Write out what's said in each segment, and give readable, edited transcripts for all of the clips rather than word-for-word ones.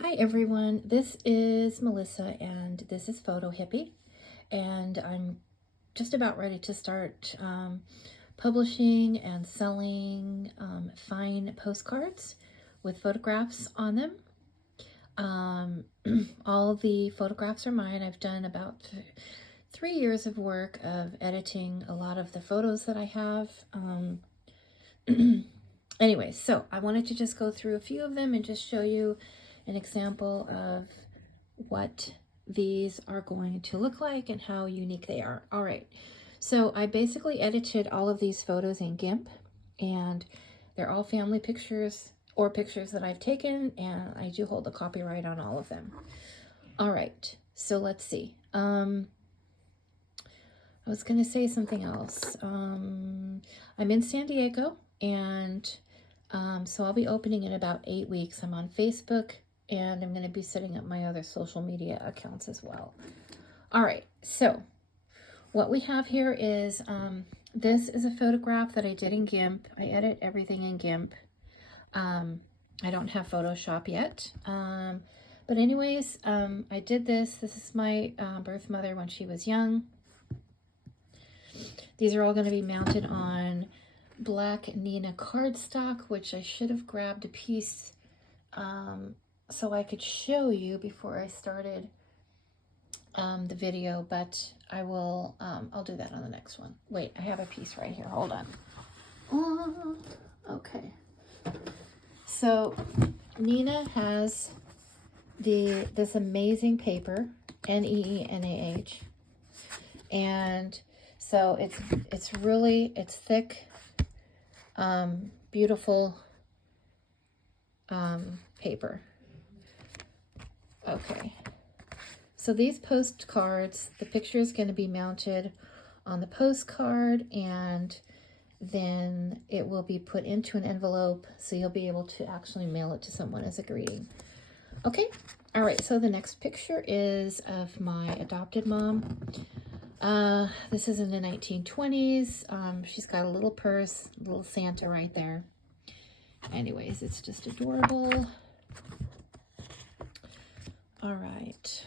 Hi everyone, this is Melissa and this is Fotohippy, and I'm just about ready to start publishing and selling fine postcards with photographs on them. All the photographs are mine. I've done about 3 years of work of editing a lot of the photos that I have. Anyway, so I wanted to just go through a few of them and just show you an example of what these are going to look like and how unique they are. All right, so I basically edited all of these photos in GIMP, and they're all family pictures or pictures that I've taken, and I do hold the copyright on all of them. All right, so let's see. I was going to say something else. I'm in San Diego, and so I'll be opening in about 8 weeks. I'm on Facebook, and I'm going to be setting up my other social media accounts as well. All right, so what we have here is, this is a photograph that I did in GIMP. I edit everything in GIMP. I don't have Photoshop yet. But anyways, I did this. This is my birth mother when she was young. These are all going to be mounted on black Nina cardstock, which I should have grabbed a piece so I could show you before I started the video, but I will, I'll do that on the next one. Wait, I have a piece right here. Hold on. Okay. So Nina has this amazing paper, NEENAH, and so it's thick, beautiful paper. Okay, so these postcards, the picture is going to be mounted on the postcard, and then it will be put into an envelope, so you'll be able to actually mail it to someone as a greeting. Okay, all right, so the next picture is of my adopted mom. This is in the 1920s. She's got a little purse, little Santa right there. Anyways, it's just adorable. All right.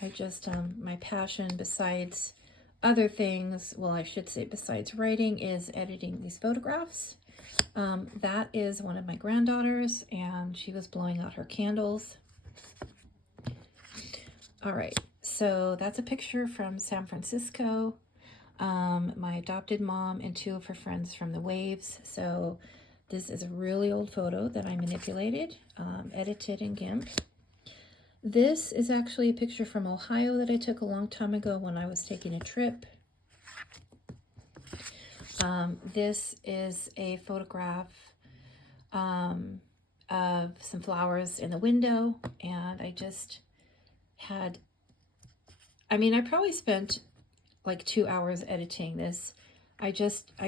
I just, my passion besides other things, well, I should say besides writing, is editing these photographs. That is one of my granddaughters, and she was blowing out her candles. All right, so that's a picture from San Francisco. My adopted mom and 2 of her friends from the Waves. So this is a really old photo that I manipulated, edited in GIMP. This is actually a picture from Ohio that I took a long time ago when I was taking a trip. This is a photograph of some flowers in the window, and I just had, I probably spent like 2 hours editing this. I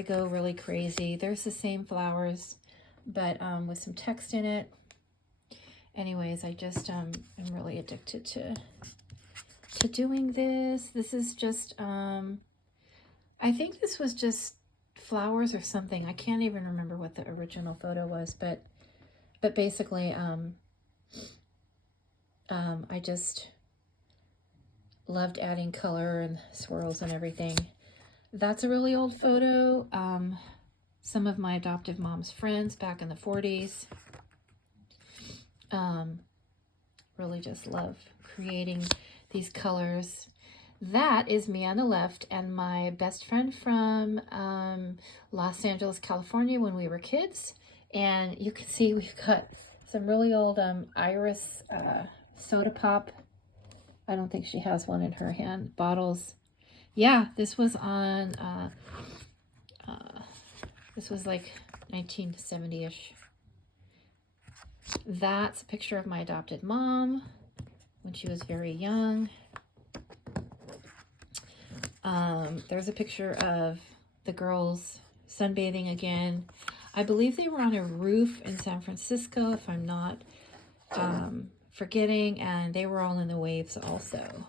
go really crazy. There's the same flowers, but with some text in it. Anyways, I just I'm really addicted to doing this. This is just I think this was just flowers or something. I can't even remember what the original photo was, but basically I just loved adding color and swirls and everything. That's a really old photo. Some of my adoptive mom's friends back in the 40s. Really just love creating these colors. That is me on the left, and my best friend from Los Angeles, California when we were kids. And you can see we've got some really old Iris soda pop. I don't think she has one in her hand. Bottles. Yeah, this was on, this was like 1970-ish. That's a picture of my adopted mom when she was very young. There's a picture of the girls sunbathing again. I believe they were on a roof in San Francisco, if I'm not forgetting, and they were all in the waves also.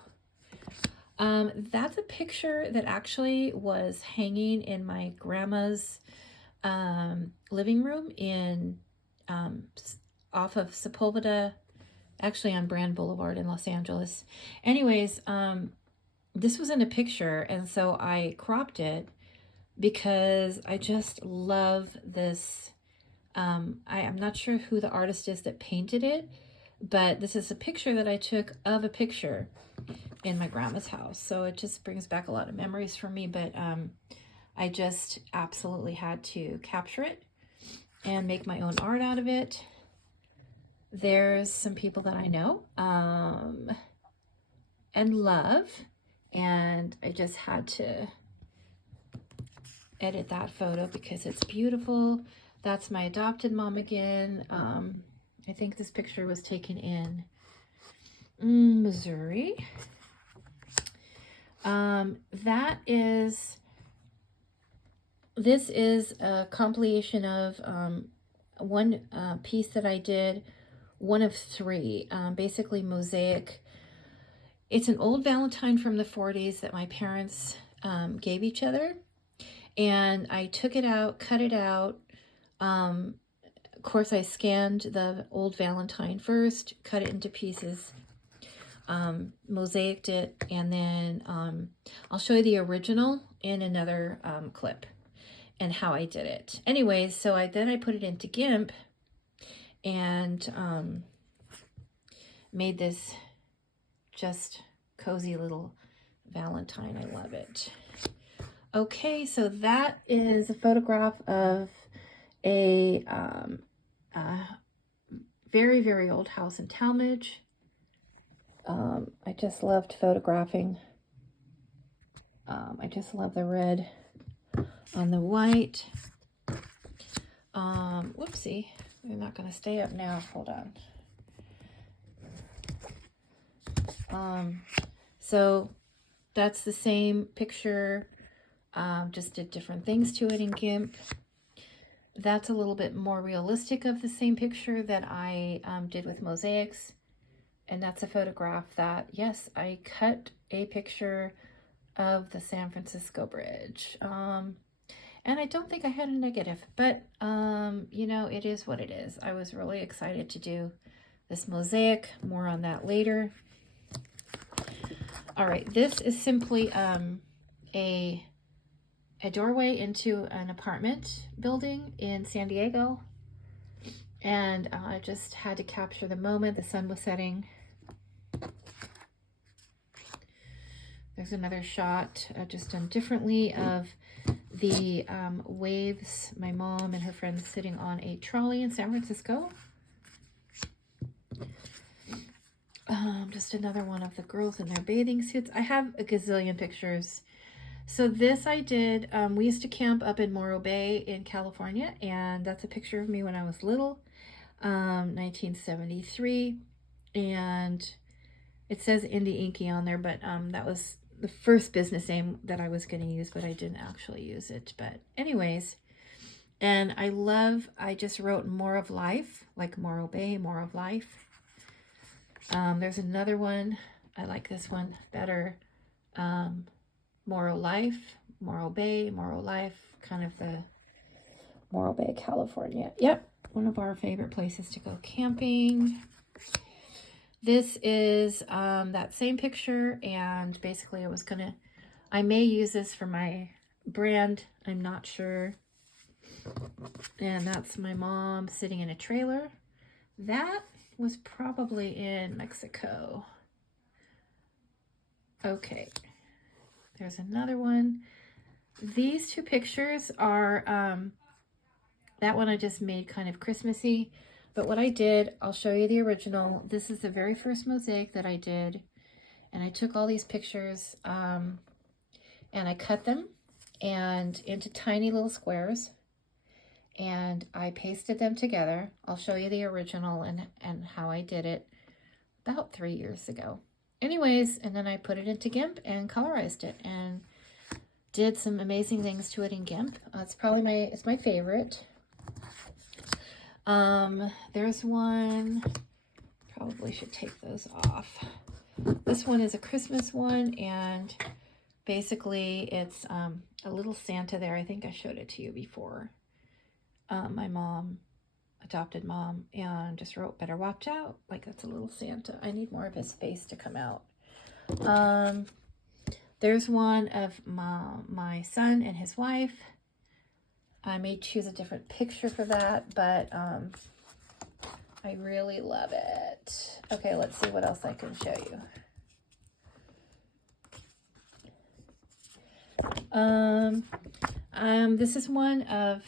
That's a picture that actually was hanging in my grandma's living room in off of Sepulveda, actually on Brand Boulevard in Los Angeles. Anyways, this was in a picture, and so I cropped it because I just love this. I'm not sure who the artist is that painted it, but this is a picture that I took of a picture in my grandma's house. So it just brings back a lot of memories for me, but I just absolutely had to capture it and make my own art out of it. There's some people that I know and love, and I just had to edit that photo because it's beautiful. That's my adopted mom again. I think this picture was taken in Missouri. This is a compilation of one piece that I did, one of three, basically mosaic. It's an old Valentine from the 40s that my parents gave each other, and I took it out, cut it out. Of course, I scanned the old Valentine first, cut it into pieces, mosaicked it, and then I'll show you the original in another clip and how I did it. Anyways, so I put it into GIMP and made this just cozy little Valentine. I love it. Okay, so that is a photograph of a very, very old house in Talmadge. I just loved photographing. I just love the red on the white. Whoopsie, they're not going to stay up now. Hold on. So that's the same picture, just did different things to it in GIMP. That's a little bit more realistic of the same picture that I did with mosaics. And that's a photograph that, yes, I cut a picture of the San Francisco Bridge. And I don't think I had a negative, but, you know, it is what it is. I was really excited to do this mosaic. More on that later. All right, this is simply a doorway into an apartment building in San Diego. And I just had to capture the moment. The sun was setting. There's another shot just done differently of the waves, my mom and her friends sitting on a trolley in San Francisco. Just another one of the girls in their bathing suits. I have a gazillion pictures. So this I did, we used to camp up in Morro Bay in California, and that's a picture of me when I was little, 1973, and it says Indie Inky on there, but that was the first business name that I was going to use, but I didn't actually use it. But anyways, and I just wrote more of life, like Morro Bay, more of life. There's another one, I like this one better, Morro life, Morro Bay, Morro life, kind of the Morro Bay, California. Yep, one of our favorite places to go camping. This is that same picture, and basically I may use this for my brand, I'm not sure. And that's my mom sitting in a trailer. That was probably in Mexico. Okay, there's another one. These two pictures are, that one I just made kind of Christmassy. But what I did, I'll show you the original. This is the very first mosaic that I did. And I took all these pictures and I cut them and into tiny little squares. And I pasted them together. I'll show you the original and how I did it about 3 years ago. Anyways, and then I put it into GIMP and colorized it and did some amazing things to it in GIMP. It's probably it's my favorite. There's one, probably should take those off. This one is a Christmas one, and basically it's a little Santa there. I think I showed it to you before. My mom adopted mom, and just wrote, better watch out. Like, that's a little Santa. I need more of his face to come out. There's one of my son and his wife. I may choose a different picture for that, but I really love it. Okay, let's see what else I can show you. This is one of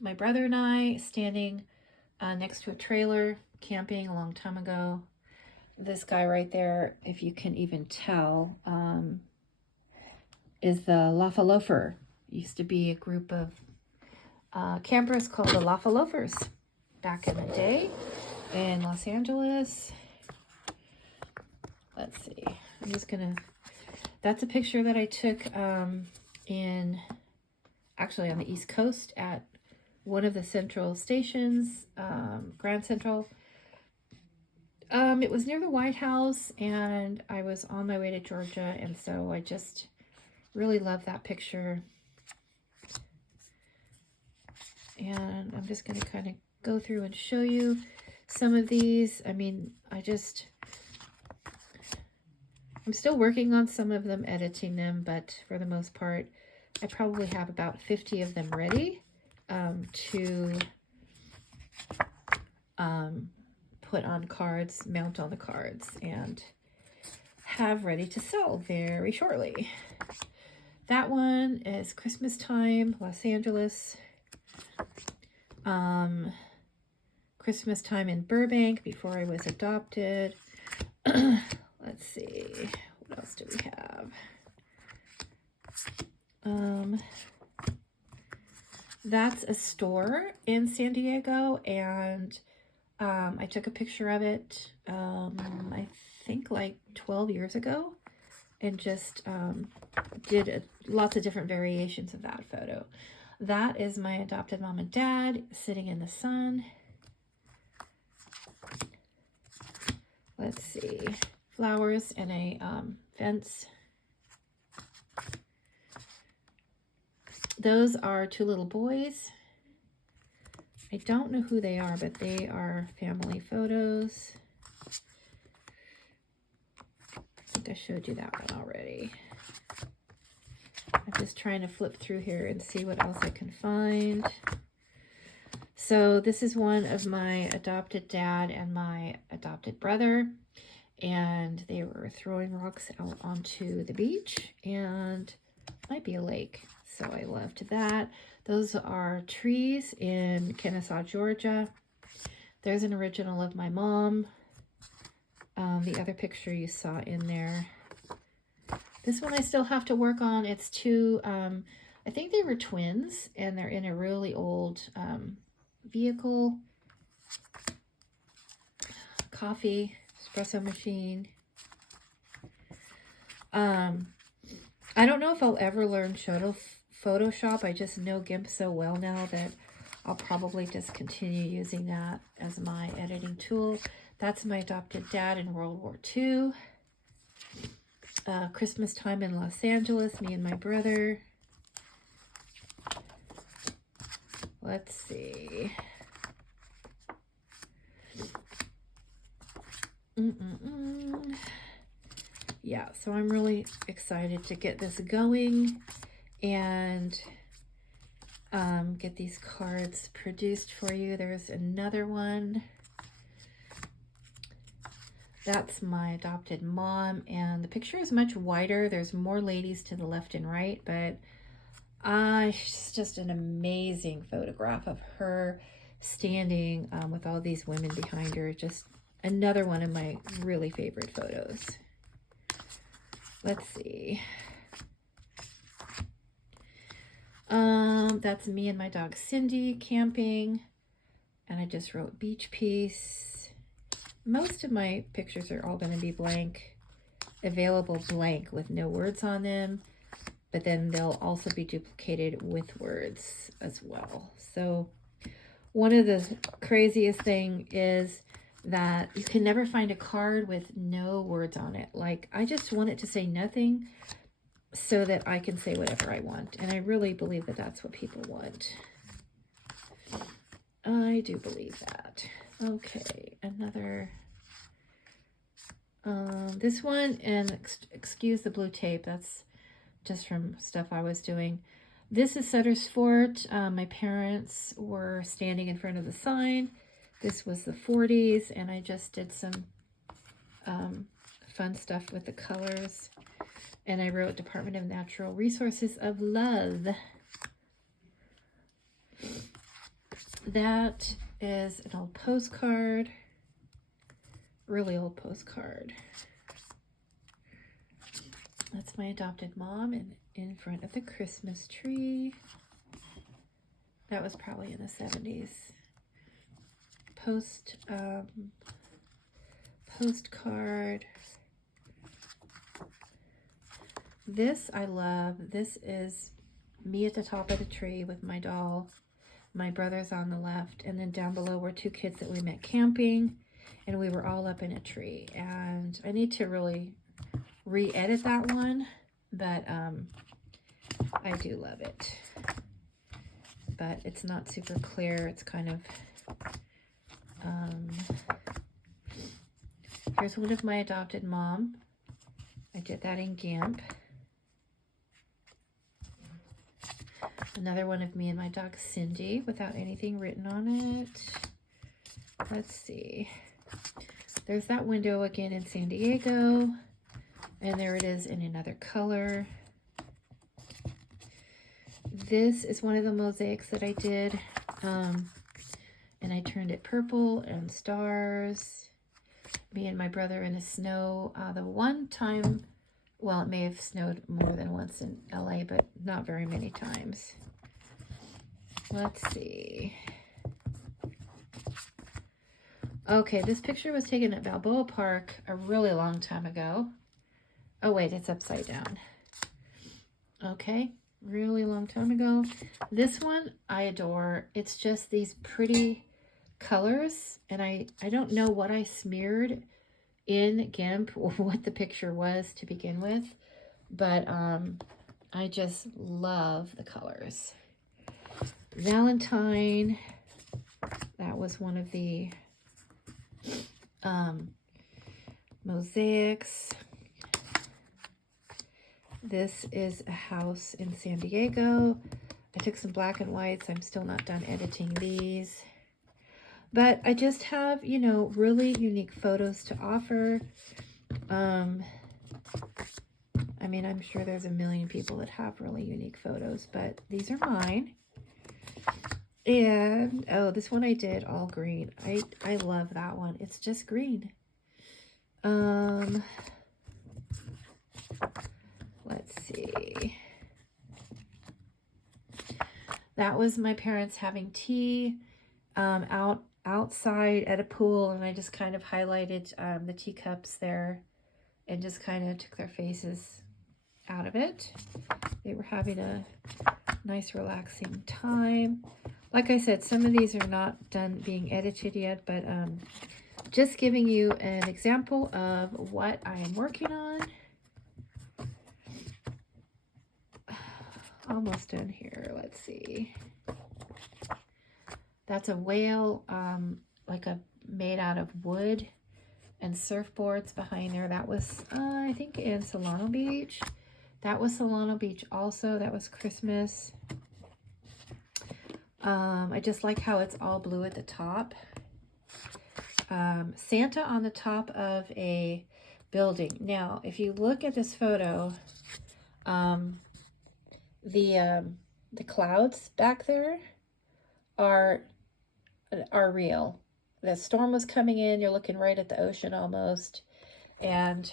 my brother and I standing next to a trailer camping a long time ago. This guy right there, if you can even tell, is the Laffa Loafer. Used to be a group of campers called the Laffa Loafers back in the day in Los Angeles. Let's see. I'm just gonna. That's a picture that I took actually on the East Coast at one of the central stations, Grand Central. It was near the White House, and I was on my way to Georgia, and so I just really love that picture. And I'm just going to kind of go through and show you some of these. I mean, I'm still working on some of them, editing them, but for the most part, I probably have about 50 of them ready to put on cards, mount on the cards, and have ready to sell very shortly. That one is Christmas time, Los Angeles. Christmas time in Burbank before I was adopted. Let's see, what else do we have? That's a store in San Diego, and I took a picture of it, I think like 12 years ago, and just did lots of different variations of that photo. That is my adopted mom and dad sitting in the sun. Let's see, flowers and a fence. Those are two little boys. I don't know who they are, but they are family photos. I think I showed you that one already. I'm just trying to flip through here and see what else I can find. So this is one of my adopted dad and my adopted brother, and they were throwing rocks out onto the beach, and might be a lake. So I loved that. Those are trees in Kennesaw, Georgia. There's an original of my mom. The other picture you saw in there. This one I still have to work on. It's two, I think they were twins, and they're in a really old vehicle. Coffee, espresso machine. I don't know if I'll ever learn Photoshop. I just know GIMP so well now that I'll probably just continue using that as my editing tool. That's my adopted dad in World War II. Christmas time in Los Angeles, me and my brother. Let's see. Yeah, so I'm really excited to get this going and get these cards produced for you. There's another one. That's my adopted mom, and the picture is much wider. There's more ladies to the left and right, but it's just an amazing photograph of her standing with all these women behind her. Just another one of my really favorite photos. Let's see. That's me and my dog Cindy camping, and I just wrote beach piece. Most of my pictures are all going to be blank, available blank with no words on them, but then they'll also be duplicated with words as well. So one of the craziest thing is that you can never find a card with no words on it. Like, I just want it to say nothing so that I can say whatever I want. And I really believe that that's what people want. I do believe that. Okay, another, this one, and excuse the blue tape, that's just from stuff I was doing. This is Sutter's Fort. My parents were standing in front of the sign. This was the 40s, and I just did some fun stuff with the colors. And I wrote Department of Natural Resources of Love. That is an old postcard, really old postcard. That's my adopted mom in front of the Christmas tree. That was probably in the 70s. Postcard. This I love. This is me at the top of the tree with my doll. My brother's on the left, and then down below were two kids that we met camping, and we were all up in a tree. And I need to really re-edit that one, but I do love it. But it's not super clear. It's kind of here's one of my adopted mom. I did that in GIMP. Another one of me and my dog Cindy without anything written on it. Let's see. There's that window again in San Diego. And there it is in another color. This is one of the mosaics that I did. And I turned it purple and stars. Me and my brother in the snow. The one time, well, it may have snowed more than once in LA, but not very many times. Let's see. Okay, this picture was taken at Balboa Park a really long time ago. Oh, wait, it's upside down. Okay, really long time ago. This one I adore. It's just these pretty colors, and I don't know what I smeared in GIMP or what the picture was to begin with, but I just love the colors. Valentine, that was one of the mosaics. This is a house in San Diego. I took some black and whites. I'm still not done editing these. But I just have, you know, really unique photos to offer. I mean, I'm sure there's a million people that have really unique photos, but these are mine. And, oh, this one I did all green. I love that one. It's just green. Let's see. That was my parents having tea outside at a pool, and I just kind of highlighted the teacups there and just kind of took their faces out of it. They were having a nice relaxing time. Like I said, some of these are not done being edited yet, but just giving you an example of what I am working on. Almost done here. Let's see. That's a whale, like made out of wood, and surfboards behind there. That was, I think, in Solano Beach. That was Solano Beach also. That was Christmas. I just like how it's all blue at the top. Santa on the top of a building. Now, if you look at this photo, the clouds back there are real. The storm was coming in. You're looking right at the ocean almost. And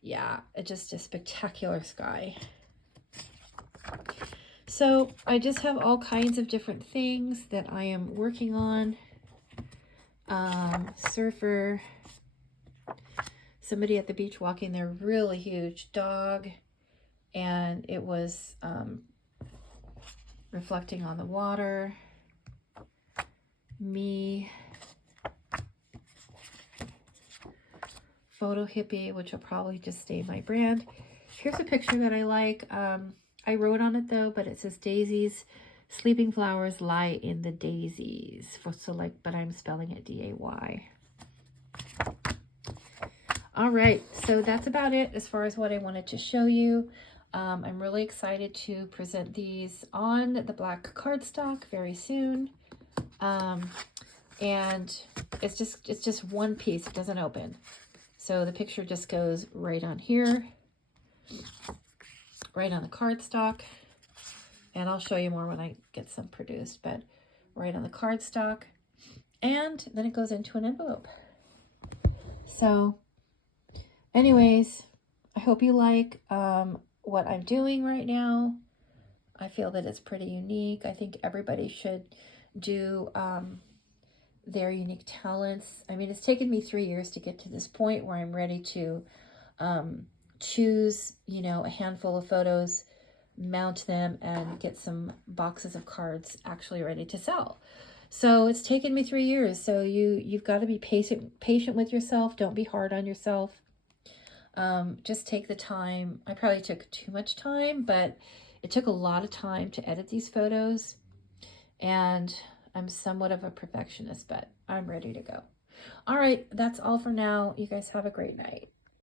yeah, it's just a spectacular sky. So I just have all kinds of different things that I am working on. Surfer, somebody at the beach walking their really huge dog, and it was reflecting on the water. Me. Fotohippy, which will probably just stay my brand. Here's a picture that I like. I wrote on it though, but it says Daisies Sleeping flowers lie in the daisies. So like, but I'm spelling it D-A-Y. All right, so that's about it as far as what I wanted to show you. I'm really excited to present these on the black cardstock very soon. And it's just one piece, it doesn't open. So the picture just goes right on here, right on the cardstock. And I'll show you more when I get some produced, but right on the cardstock. And then it goes into an envelope. So anyways, I hope you like what I'm doing right now. I feel that it's pretty unique. I think everybody should do their unique talents. I mean, it's taken me 3 years to get to this point where I'm ready to choose, you know, a handful of photos, mount them, and get some boxes of cards actually ready to sell. So it's taken me 3 years. So you've got to be patient with yourself. Don't be hard on yourself. Just take the time. I probably took too much time, but it took a lot of time to edit these photos. And I'm somewhat of a perfectionist, but I'm ready to go. All right, that's all for now. You guys have a great night.